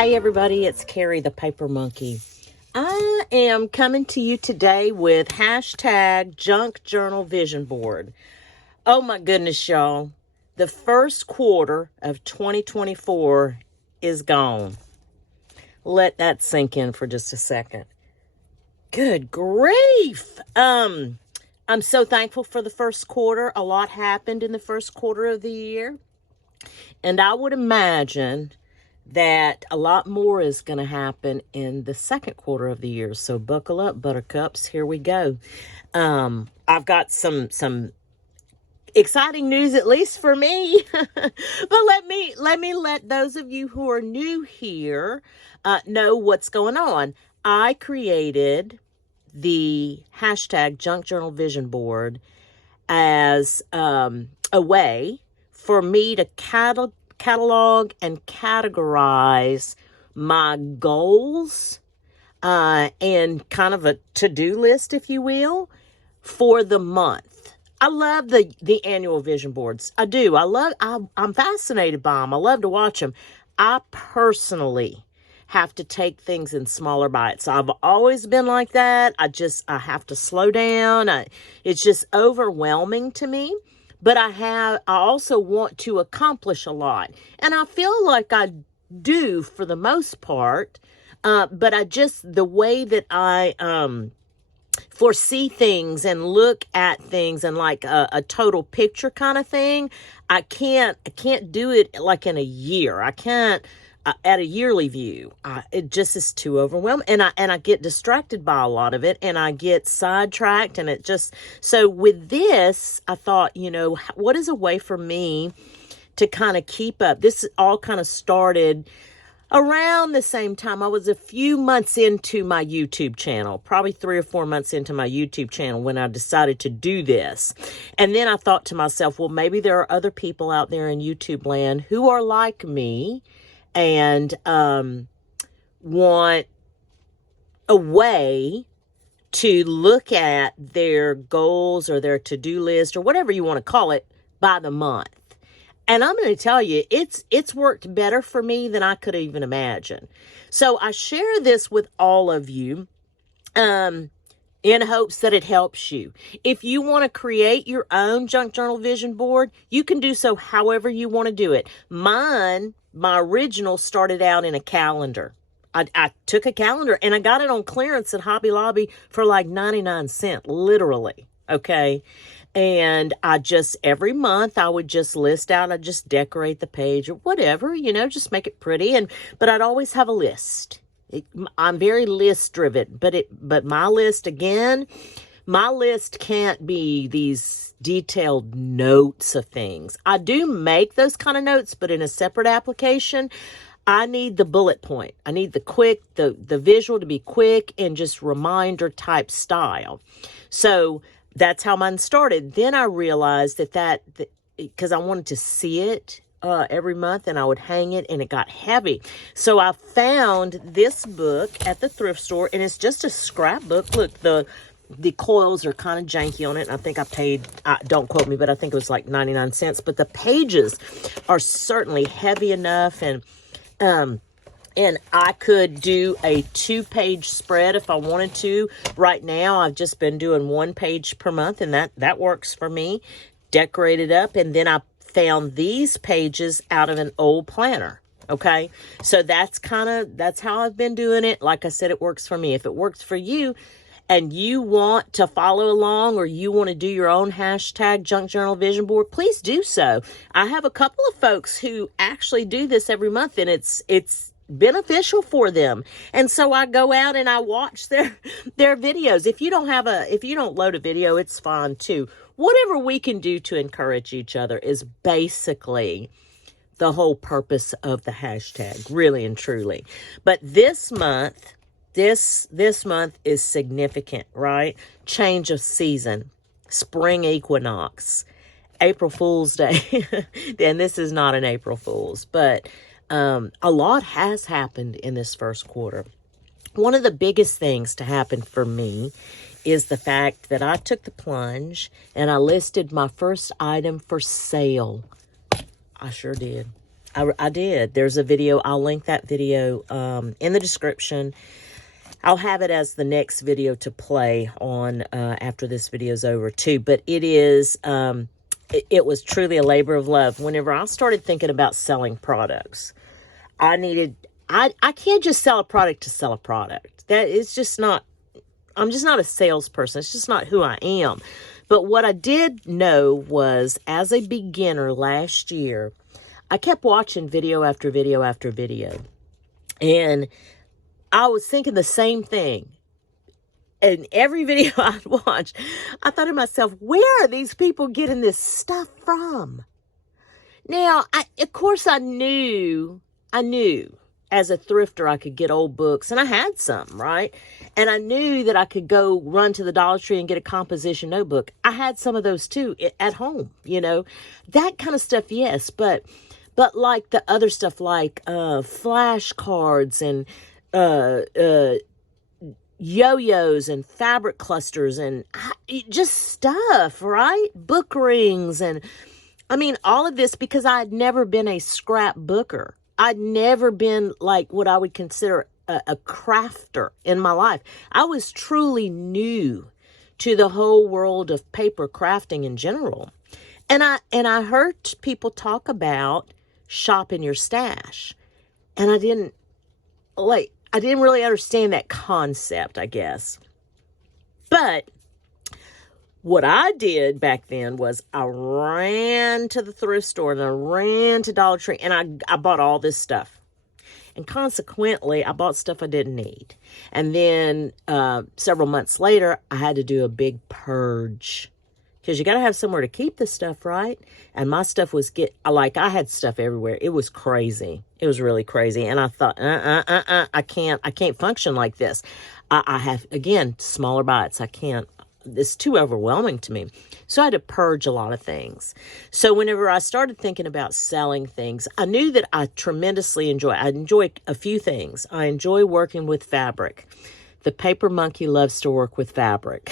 Hey everybody, it's Carrie the Paper Monkey. I am coming to you today with hashtag Junk Journal Vision Board. Oh my goodness, y'all. The first quarter of 2024 is gone. Let that sink in for just a second. Good grief. I'm so thankful for the first quarter. A lot happened in the first quarter of the year. And I would imagine that a lot more is going to happen in the second quarter of the year. So buckle up, buttercups. Here we go. I've got some exciting news, at least for me. But let those of you who are new here know what's going on. I created the hashtag Junk Journal Vision Board as a way for me to catalog and categorize my goals and kind of a to-do list, if you will, for the month. I love the annual vision boards. I do. I'm fascinated by them. I love to watch them. I personally have to take things in smaller bites. I've always been like that. I have to slow down. It's just overwhelming to me. But I also want to accomplish a lot. And I feel like I do for the most part. But the way that I foresee things and look at things and like a total picture kind of thing, I can't do it like in a year. I can't at a yearly view. It just is too overwhelming, and I get distracted by a lot of it, and I get sidetracked, and so with this, I thought, what is a way for me to kind of keep up? This all kind of started around the same time. I was a few months into my YouTube channel, probably 3 or 4 months into my YouTube channel when I decided to do this. And then I thought to myself, well, maybe there are other people out there in YouTube land who are like me and want a way to look at their goals or their to-do list or whatever you want to call it by the month. And I'm going to tell you, it's worked better for me than I could even imagine. So I share this with all of you in hopes that it helps you. If you want to create your own junk journal vision board, you can do so however you want to do it. My original started out in a calendar. I took a calendar and I got it on clearance at Hobby Lobby for like 99 cents, literally. Okay. And every month I would just list out, I'd just decorate the page or whatever, just make it pretty. But I'd always have a list. I'm very list driven, but my list can't be these detailed notes of things. I do make those kind of notes, but in a separate application. I need the bullet point. I need the visual to be quick and just reminder type style. So that's how mine started. Then I realized that because I wanted to see it every month, and I would hang it, and it got heavy. So I found this book at the thrift store, and it's just a scrapbook. Look, the coils are kind of janky on it. And I think I paid, don't quote me, but I think it was like 99 cents. But the pages are certainly heavy enough, and I could do a 2-page spread if I wanted to. Right now, I've just been doing 1 page per month, and that works for me. Decorate it up, and then I found these pages out of an old planner. Okay, so that's how I've been doing it. Like I said, it works for me. If it works for you, and you want to follow along, or you want to do your own hashtag Junk Journal Vision Board, please do so. I have a couple of folks who actually do this every month, and it's beneficial for them. And so I go out and I watch their videos. If you don't load a video, it's fine too. Whatever we can do to encourage each other is basically the whole purpose of the hashtag, really and truly. But this month is significant, right? Change of season, spring equinox, April Fool's Day. And this is not an April Fool's, but a lot has happened in this first quarter. One of the biggest things to happen for me is the fact that I took the plunge and I listed my first item for sale. I sure did. I did. There's a video. I'll link that video in the description. I'll have it as the next video to play on after this video's over too. But it is, it was truly a labor of love. Whenever I started thinking about selling products, I can't just sell a product to sell a product. That is just not, I'm just not a salesperson. It's just not who I am. But what I did know was, as a beginner last year, I kept watching video after video after video. And I was thinking the same thing. And every video I'd watch, I thought to myself, where are these people getting this stuff from? Now, of course, I knew as a thrifter, I could get old books, and I had some, right? And I knew that I could go run to the Dollar Tree and get a composition notebook. I had some of those too at home, that kind of stuff. Yes. But like the other stuff, like, flashcards and, yo-yos and fabric clusters and just stuff, right? Book rings. And I mean, all of this, because I had never been a scrapbooker. I'd never been like what I would consider a crafter in my life. I was truly new to the whole world of paper crafting in general. And I heard people talk about shopping your stash. And I didn't really understand that concept, I guess. But what I did back then was I ran to the thrift store and I ran to Dollar Tree and I bought all this stuff. And consequently, I bought stuff I didn't need. And then several months later, I had to do a big purge. Because you got to have somewhere to keep the stuff, right? And my stuff was I had stuff everywhere. It was crazy. It was really crazy. And I thought, I can't function like this. I have, again, smaller bites. I can't. It's too overwhelming to me. So I had to purge a lot of things. So whenever I started thinking about selling things, I knew that I enjoy a few things. I enjoy working with fabric. The paper monkey loves to work with fabric.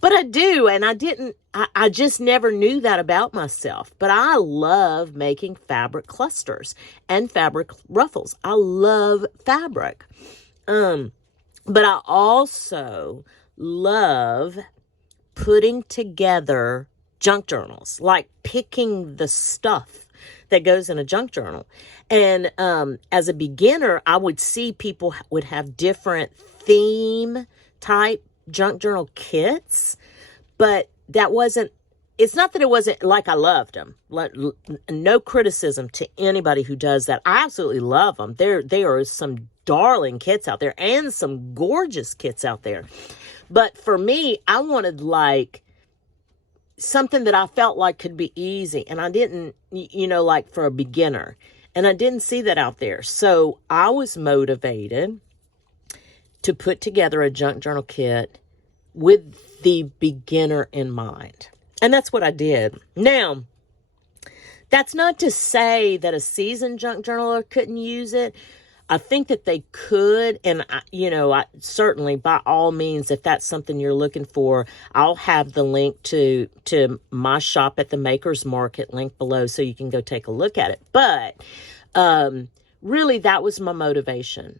But I do, and I just never knew that about myself. But I love making fabric clusters and fabric ruffles. I love fabric. But I also love putting together junk journals, like picking the stuff that goes in a junk journal. And as a beginner, I would see people would have different theme type junk journal kits, but it's not that it wasn't like I loved them. No criticism to anybody who does that. I absolutely love them. There are some darling kits out there and some gorgeous kits out there. But for me, I wanted like something that I felt like could be easy. And I didn't, like for a beginner. And I didn't see that out there. So I was motivated to put together a junk journal kit with the beginner in mind. And that's what I did. Now, that's not to say that a seasoned junk journaler couldn't use it. I think that they could, and I certainly, by all means, if that's something you're looking for, I'll have the link to my shop at the Makers Market link below so you can go take a look at it. But really, that was my motivation.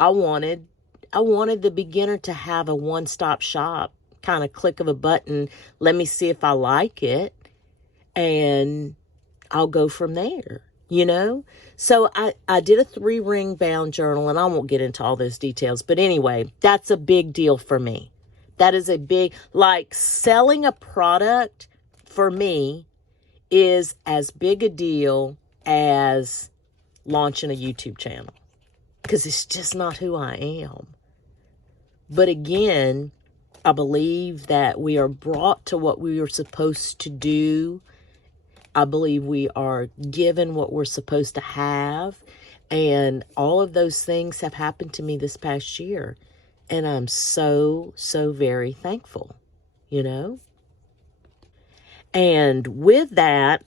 I wanted the beginner to have a one-stop shop, kind of click of a button. Let me see if I like it, and I'll go from there. So I did a 3-ring bound journal, and I won't get into all those details. But anyway, that's a big deal for me. That is a big, like selling a product for me is as big a deal as launching a YouTube channel, because it's just not who I am. But again, I believe that we are brought to what we are supposed to do. I believe we are given what we're supposed to have. And all of those things have happened to me this past year. And I'm so, so very thankful, And with that,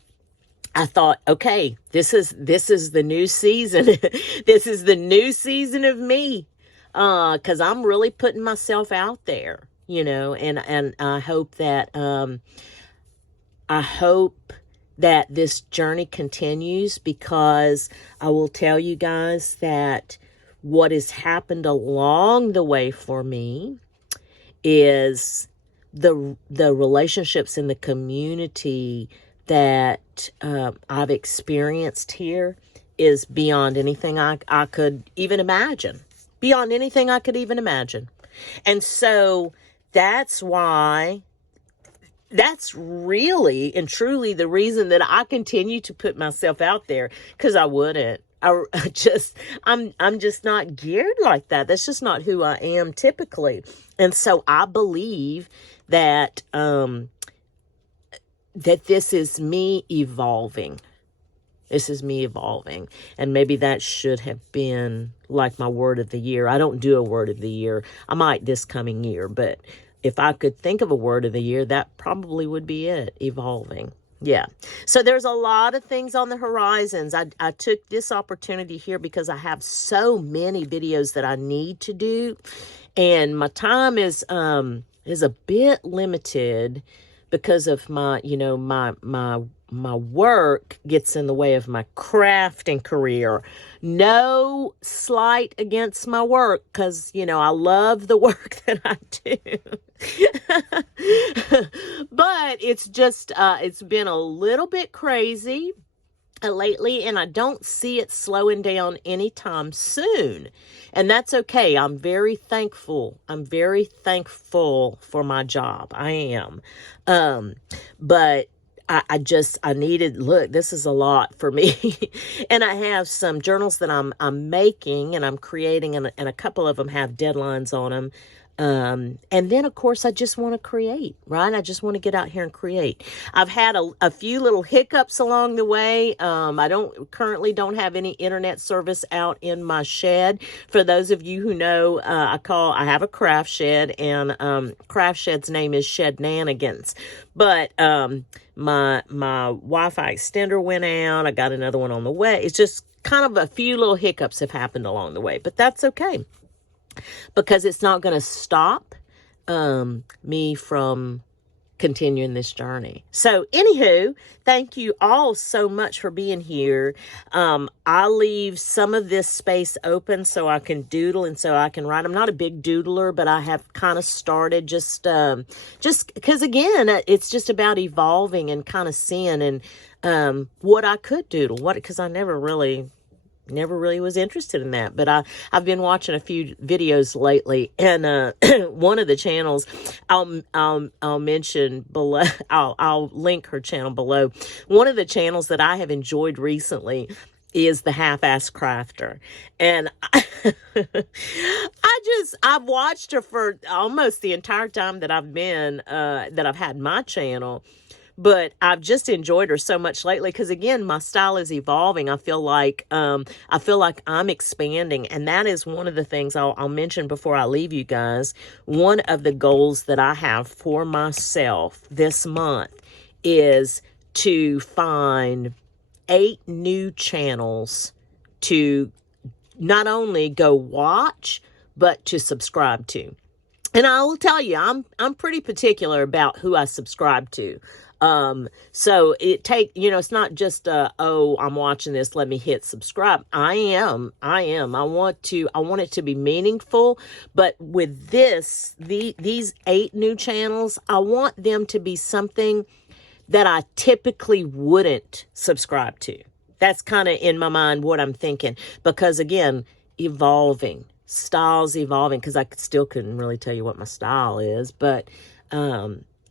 I thought, okay, this is the new season. This is the new season of me. 'Cause I'm really putting myself out there, and I hope that, that this journey continues, because I will tell you guys that what has happened along the way for me is the relationships in the community that I've experienced here is beyond anything I could even imagine. Beyond anything I could even imagine. And so that's why, that's really and truly the reason that I continue to put myself out there, because I wouldn't. I'm just not geared like that. That's just not who I am typically. And so I believe that that this is me evolving. This is me evolving. And maybe that should have been like my word of the year. I don't do a word of the year. I might this coming year, but if I could think of a word of the year, that probably would be it, evolving. Yeah. So there's a lot of things on the horizons. I took this opportunity here because I have so many videos that I need to do. And my time is a bit limited because of my, my work gets in the way of my crafting career. No slight against my work, because, I love the work that I do. But it's just, it's been a little bit crazy lately, and I don't see it slowing down anytime soon. And that's okay. I'm very thankful. I'm very thankful for my job. I am. But I needed, look, this is a lot for me. And I have some journals that I'm making and I'm creating, and a couple of them have deadlines on them. And then, of course, I just want to create, right? I just want to get out here and create. I've had a few little hiccups along the way. I currently don't have any internet service out in my shed. For those of you who know, I have a craft shed, and craft shed's name is Shednanigans. But my Wi-Fi extender went out. I got another one on the way. It's just kind of a few little hiccups have happened along the way, but that's okay, because it's not going to stop me from continuing this journey. So anywho, thank you all so much for being here. I'll leave some of this space open so I can doodle and so I can write. I'm not a big doodler, but I have kind of started just because, again, it's just about evolving and kind of seeing and what I could doodle, because I never really was interested in that. But I've been watching a few videos lately, and one of the channels I'll mention below, I'll link her channel below. One of the channels that I have enjoyed recently is the Half-Assed Crafter. And I've watched her for almost the entire time that I've had my channel. But I've just enjoyed her so much lately because, again, my style is evolving. I feel like I'm expanding, and that is one of the things I'll mention before I leave you guys. One of the goals that I have for myself this month is to find 8 new channels to not only go watch, but to subscribe to. And I will tell you, I'm pretty particular about who I subscribe to. So it's not just, I'm watching this, let me hit subscribe. I am. I want it to be meaningful, but with these 8 new channels, I want them to be something that I typically wouldn't subscribe to. That's kind of in my mind what I'm thinking, because, again, styles evolving, because I still couldn't really tell you what my style is, but,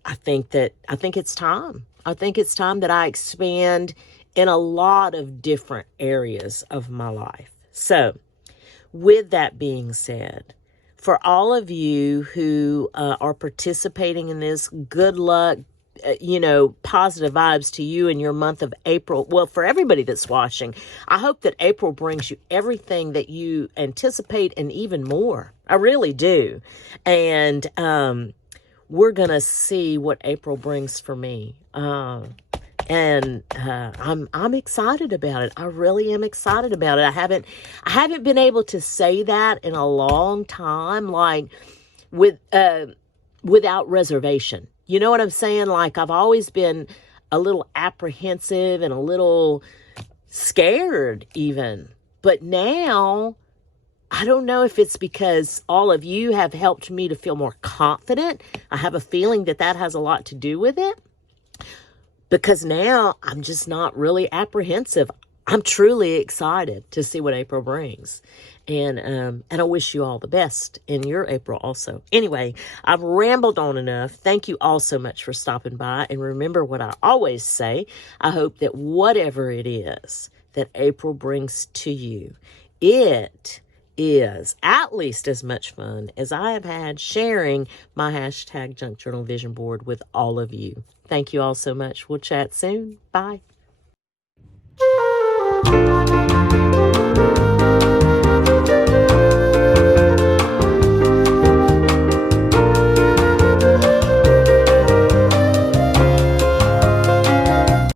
I think it's time. I think it's time that I expand in a lot of different areas of my life. So, with that being said, for all of you who are participating in this, good luck, positive vibes to you in your month of April. Well, for everybody that's watching, I hope that April brings you everything that you anticipate and even more. I really do. And, we're going to see what April brings for me. I'm excited about it. I really am excited about it. I haven't been able to say that in a long time, like without reservation. You know what I'm saying? Like, I've always been a little apprehensive and a little scared even. But now, I don't know if it's because all of you have helped me to feel more confident. I have a feeling that that has a lot to do with it. Because now I'm just not really apprehensive. I'm truly excited to see what April brings. And I wish you all the best in your April also. Anyway, I've rambled on enough. Thank you all so much for stopping by. And remember what I always say. I hope that whatever it is that April brings to you, it is at least as much fun as I have had sharing my hashtag Junk Journal Vision Board with all of you. Thank you all so much. We'll chat soon. Bye.